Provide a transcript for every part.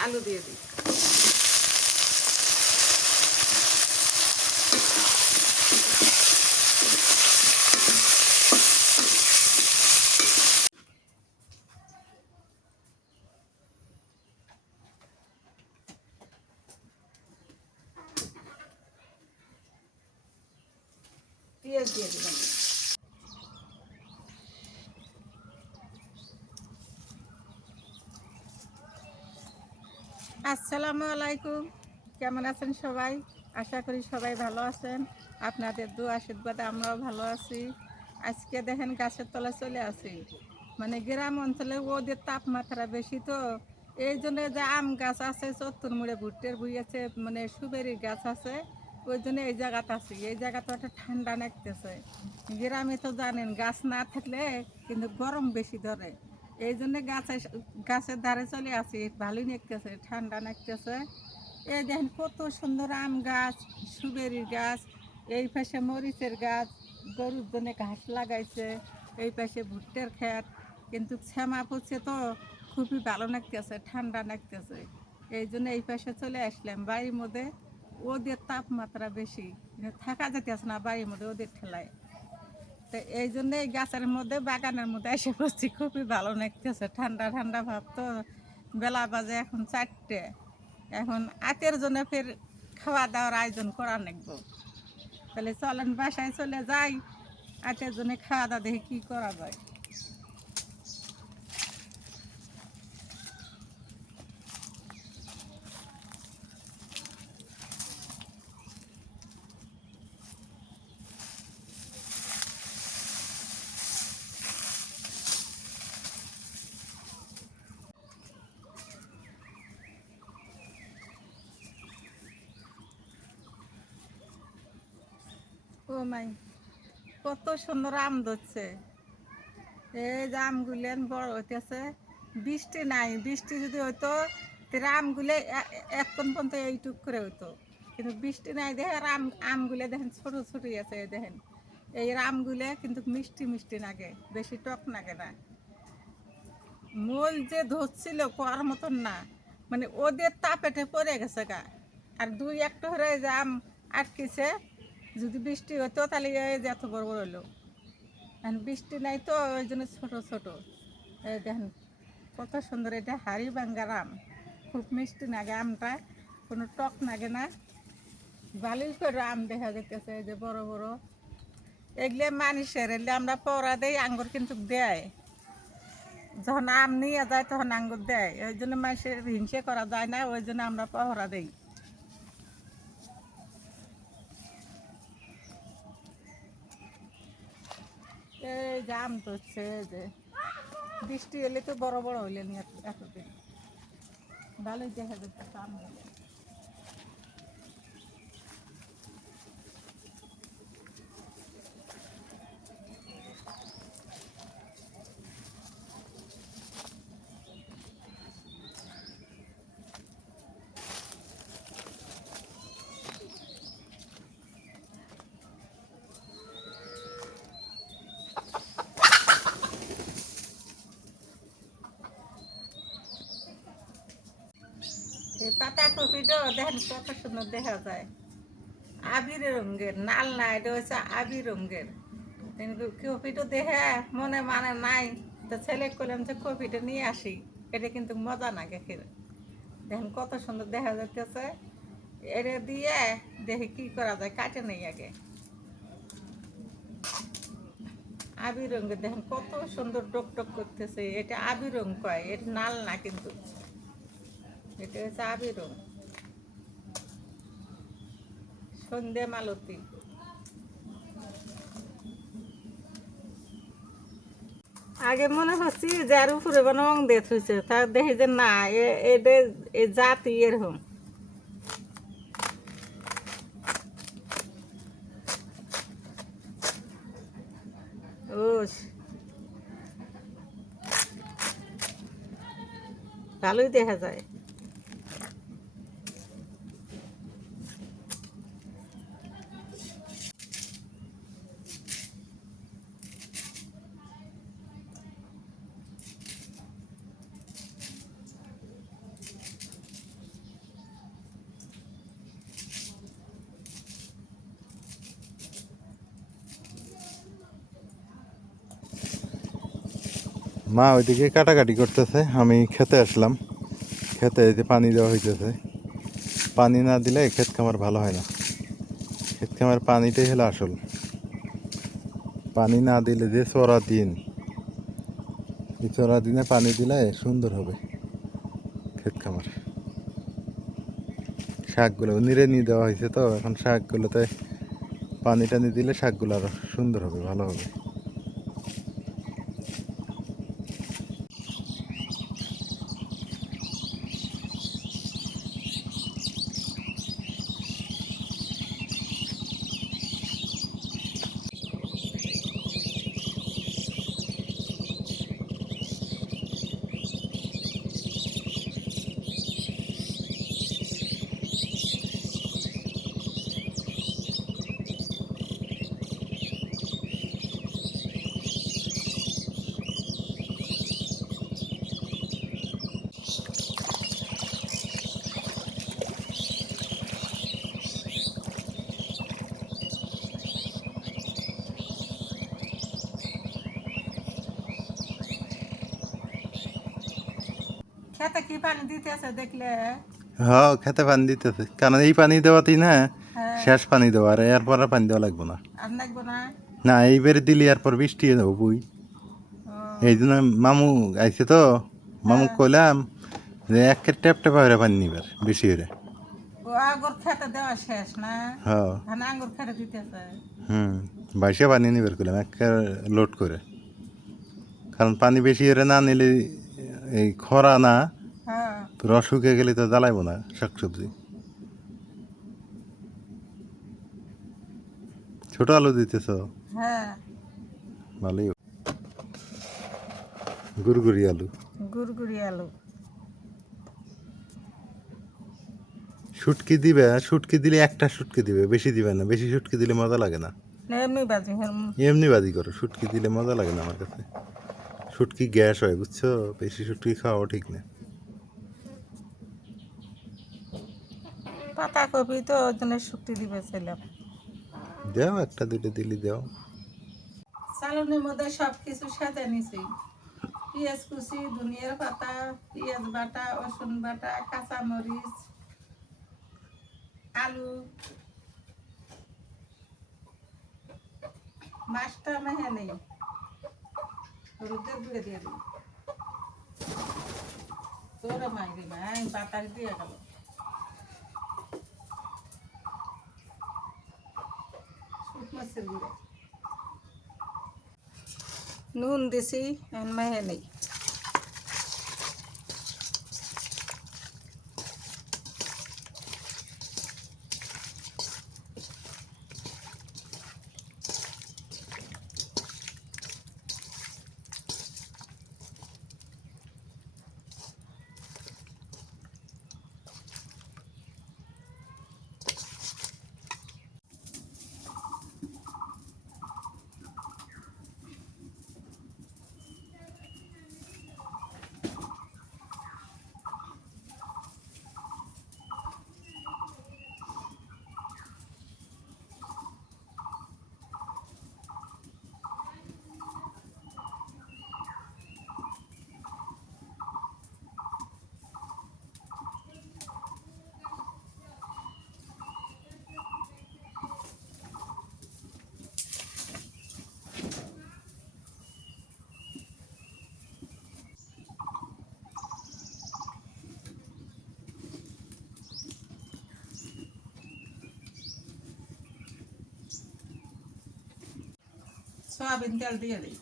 আলু দিয়ে দিই পেঁয়াজ দিয়ে দিলাম আসসালামু আলাইকুম। কেমন আছেন সবাই? আশা করি সবাই ভালো আছেন। আপনাদের দু আশীর্বাদে আমরাও ভালো আছি। আজকে দেখেন গাছের তলায় চলে আসি। মানে গ্রাম অঞ্চলে ওদের তাপমাত্রা বেশি তো। এই জন্য যে আম গাছ আছে, চত্বর মুড়ে ভুট্টের বুই আছে মানে সুবেরি গাছ আছে, ওই জন্য এই জায়গাটা আছি। এই জায়গাটা একটা ঠান্ডা লাগতেছে। গ্রামে তো জানেন, গাছ না থাকলে কিন্তু গরম বেশি ধরে। এই জন্য গাছে গাছের ধারে চলে আসি। ভালোই লাগতেছে ঠান্ডা লাগতেছে এই দেখেন কত সুন্দর আম গাছ, সুবেরির গাছ, এই পাশে মরিচের গাছ, গরুর জন্য ঘাস লাগাইছে, এই পাশে ভুট্টের ক্ষেত, কিন্তু শ্যামা পড়ছে তো, খুবই ভালো লাগতেছে ঠান্ডা লাগতেছে এই জন্য এই পাশে চলে আসলাম বাড়ির মধ্যে। ওদের তাপমাত্রা বেশি, থাকা যেতেছে না বাড়ির মধ্যে, ওদের ঠেলায়। তো এই জন্য এই গাছের মধ্যে, বাগানের মধ্যে এসে বসছি। খুবই ভালো লাগতেছে। ঠান্ডা ঠান্ডা ভাব তো বেলা বাজে এখন চারটে। এখন আতের জন্য ফের খাওয়া দাওয়ার আয়োজন করা লাগবো। তাহলে চলেন বাসায় চলে যাই। আতের জন্য খাওয়া দাওয়া দেখে কী করা যায়। ও কত সুন্দর আম ধরছে। এই যে আমগুলেন বড় হইতেছে। বৃষ্টি নাই। বৃষ্টি যদি হইতো আমগুলো এখন পর্যন্ত এইটুক করে হইতো। কিন্তু বৃষ্টি নাই দেখে আর আম, আমগুলো দেখেন ছোট ছোটই আছে দেখেন। এই আমগুলো কিন্তু মিষ্টি মিষ্টি লাগে বেশি টক লাগে না। মূল যে ধরছিল কোয়ার মতন না। মানে ওদের তাপেটে পড়ে গেছে গা। আর দুই একটা হয়ে যে আম আটকেছে যদি বৃষ্টি হতো তাহলে এত বড় বড় হলো এখন বৃষ্টি নাই তো, ওই জন্য ছোটো ছোটো। দেখেন, কত সুন্দর এটা হাড়ি ভাঙ্গার আম খুব মিষ্টি লাগে আমটা, কোনো টক লাগে না। বালির করে আম দেখা যেতেছে যে বড় বড়। এগুলো মানুষের, এগুলো আমরা পড়া দেই, আঙ্গুর কিন্তু দেয়। যখন আম নিয়ে যায়, তখন আঙ্গুর দেয়। ওই জন্য মানুষের হিংসে করা যায় না, ওই জন্য আমরা পহরা দেই। হচ্ছে এই যে বৃষ্টি এলে তো বড় বড় হইলেন এত- এতদিন। ভালোই দেখা যাচ্ছে কপিটা দেখেন কত সুন্দর দেখা যায়। আবির রঙের, নাল না এটা হচ্ছে আবির কিন্তু কপিটা দেখে মনে মানে নাই। তো ছেলে করলাম যে কপিটা নিয়ে আসি, এটা কিন্তু মজা না খেয়ে দেখেন কত সুন্দর দেখা যাচ্ছে এটা দিয়ে দেখি কি করা যায়, কাটে নেই আগে। আবির রঙের, দেখেন কত সুন্দর টক টক করতেছে। এটা আবির রং কয়, এটা নাল না কিন্তু। এটা হচ্ছে আবিরং সন্ধে মালতী আগে মনে হচ্ছে যে আর উপরে বানো রং দিয়ে তার দেখি যে না এটা এ জাতি এরকম। ভালোই দেখা যায়। মা ওইদিকে কাটাকাটি করতেছে, আমি খেতে আসলাম। খেতে এতে পানি দেওয়া হইতেছে। পানি না দিলে ক্ষেত খামার ভালো হয় না। ক্ষেত খামার পানিটাই হলো আসল। পানি না দিলে যে চড়া দিন, এই চড়া দিনে পানি দিলে সুন্দর হবে ক্ষেত খামার। শাকগুলো নিড়ে নিয়ে দেওয়া হয়েছে তো, এখন শাকগুলোতে পানি টানি দিলে শাকগুলো আরও সুন্দর হবে, ভালো হবে। খেতে কি পানি দিতেছে দেখলে? হ্যাঁ খেতে পানি দিতেছে। কারণ এই পানি দেওয়াতেই না হ্যাঁ। শেষ পানি দেওয়া আর এরপর আর পানি দেওয়া লাগবে না। আর লাগবো না? না এইবারে দিলে এরপর বৃষ্টি হয়ে যাব বুই এই জন্য মামু আইছে তো মামু কইলাম যে এক ট্যাপ ট্যাপ হয়ে পানি নিবার বেশি হয়ে আঙ্গুর খেতে দেওয়া শেষ না? হ্যাঁ। আঙ্গুর খেতে দিতেছে? হুম বাইশে পানি নিবার করলাম এক লোড করে। কারণ পানি বেশি হয়ে না নিলে এই খরা না হ্যাঁ। রস শুকিয়ে গেলে তো জ্বালাইবো না শাকসবজি। ছোট আলু দিতেছ? হ্যাঁ। ভালোই। গুড়গুড়ি আলু। গুড়গুড়ি আলু। শুটকি দিবে শুটকি দিলে একটা শুটকি দিবে বেশি দিবে না বেশি শুটকি দিলে মজা লাগে না। এমনি বাজি হ্যাঁ। এমনি বাদি করো শুটকি দিলে মজা লাগে না আমার কাছে। শুটকি গ্যাস হয় বুঝছ? বেশি শুটকি খাওয়া ঠিক না। পাতা কপি তো ওই জন্য শুক্তি দিবে ছিলাম দাও একটা দুটো দিলি দাও। চালনির মধ্যে সব কিছু সাজা নিছি। পেঁয়াজ কুচি ধনিয়ার পাতা পেঁয়াজ বাটা রসুন বাটা কাঁচা মরিচ আলু মাছটা মেহে নেই হলুদের গুঁড়ে দিয়ে দিই তোরা মাইরি মাই বাতাস দিয়ে গেল শুকনো মাছের গুঁড়ে নুন দিছি এখন মেহে নেই സോയാബീൻ തളതി കളി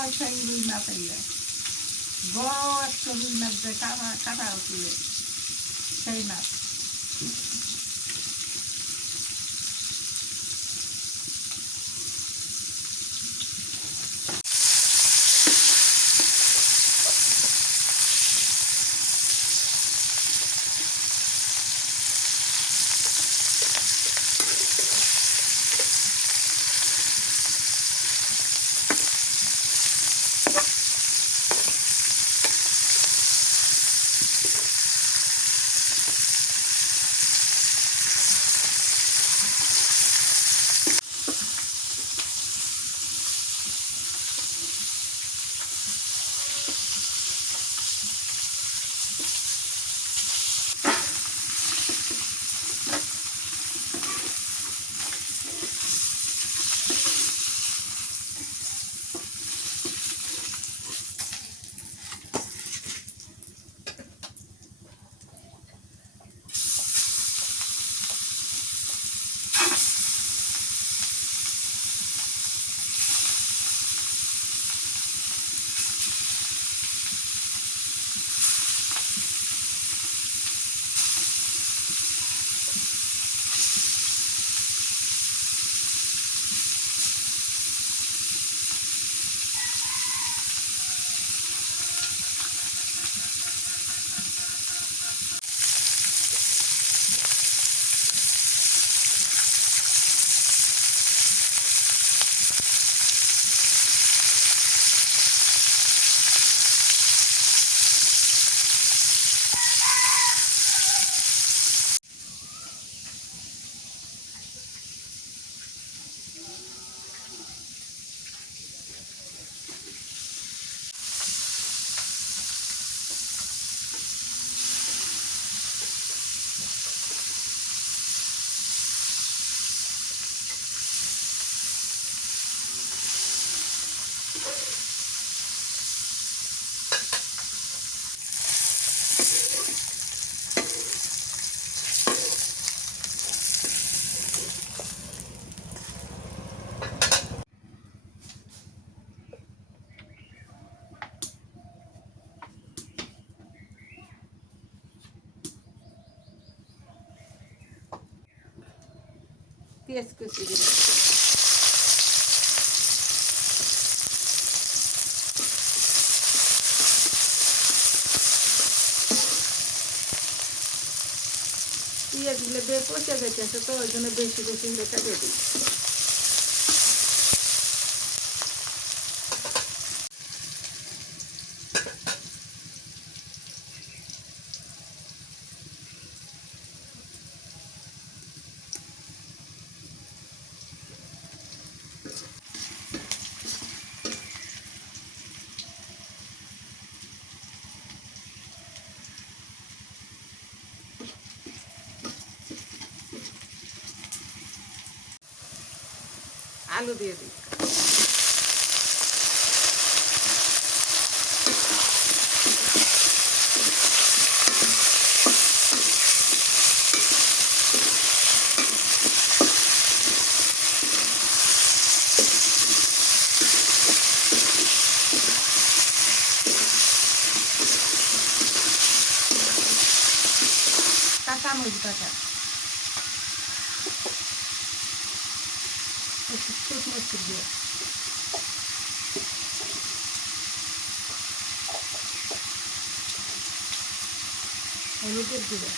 তো সেই রুই মাছ এলে বড় একটা রুই মাছ যে কাটা কাটা উঠলে সেই মাছ। পেঁয়াজ কুচি দিলাম পেঁয়াজগুলো পচে যেতেছে তো ওই জন্য বেশি বেশি করে দিই আলু দিয়ে দিই কাঁচামরিচ বাটা একটু শুকনো দিয়ে হলুদের গুঁড়ো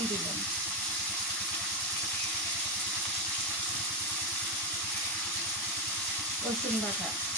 নুন দিলাম। রসুন বাটা।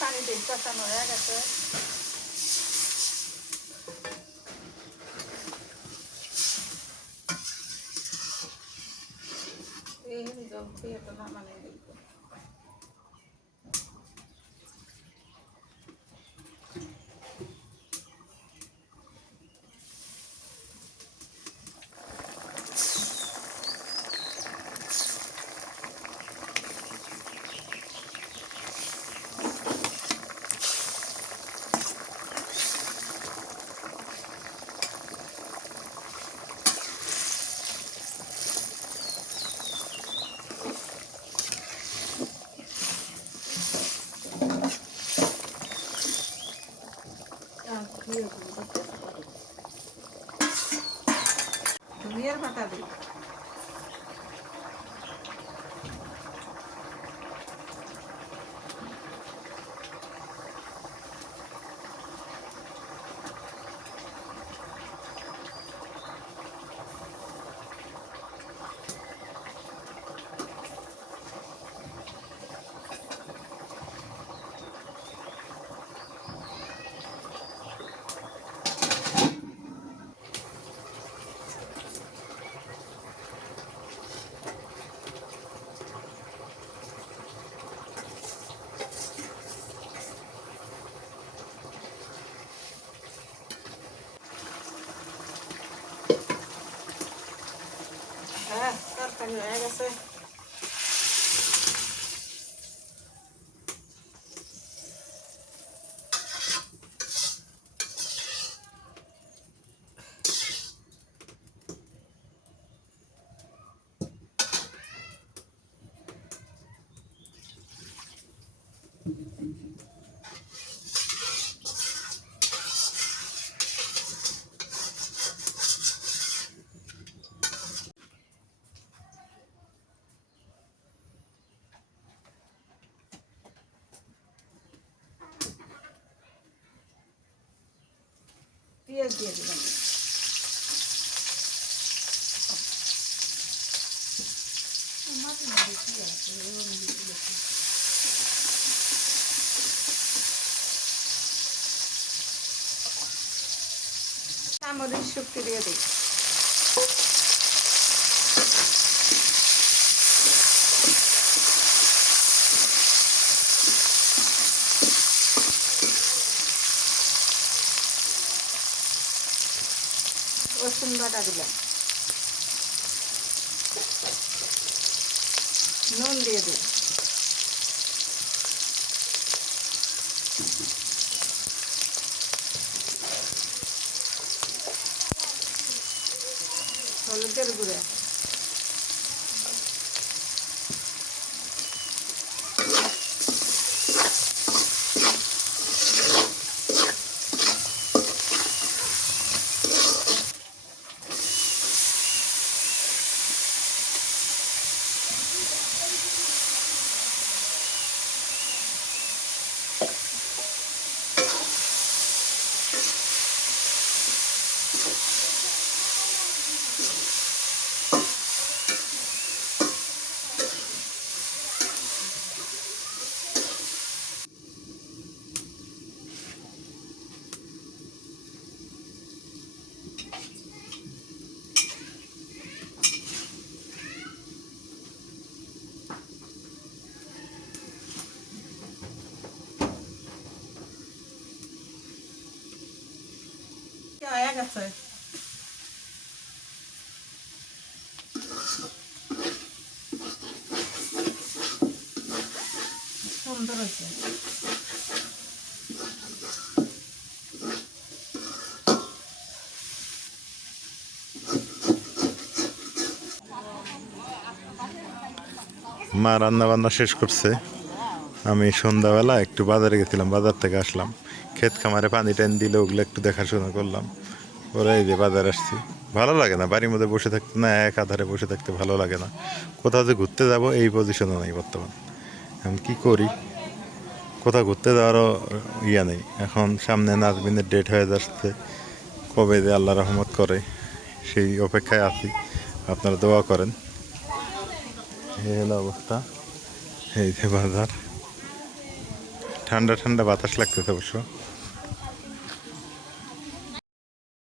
পানি দিয়ে কষানো হয়ে গেছে। এই জল দিয়ে তো নামানে দিব ধনিয়ার পাতা দিই হ্যাঁ তরকারি হয়ে গেছে। পেঁয়াজ দিয়ে দিলাম। চামরিচ শুক্তি দিয়ে দিই রসুন বাটা দিলাম নুন গেছে। সুন্দর হয়েছে। মা রান্না বান্না শেষ করছে। আমি সন্ধ্যাবেলা একটু বাজারে গেছিলাম, বাজার থেকে আসলাম। ক্ষেত খামারে পানি টান দিলে ওগুলো একটু দেখাশোনা করলাম। ওরা এই যে বাজার আসছি। ভালো লাগে না, বাড়ির মধ্যে বসে থাকতে না, এক আধারে বসে থাকতে ভালো লাগে না। কোথাও যে ঘুরতে যাব, এই পজিশনে নেই বর্তমান। এখন কি করি? কোথাও ঘুরতে যাওয়ারও ইয়া নেই। এখন সামনে নাজবিনের ডেট হয়ে যাচ্ছে। কবে যে আল্লাহ রহমত করে, সেই অপেক্ষায় আছি। আপনারা দোয়া করেন। এই হলো অবস্থা। এই যে বাজার। ঠান্ডা ঠান্ডা বাতাস লাগতেছে অবশ্য।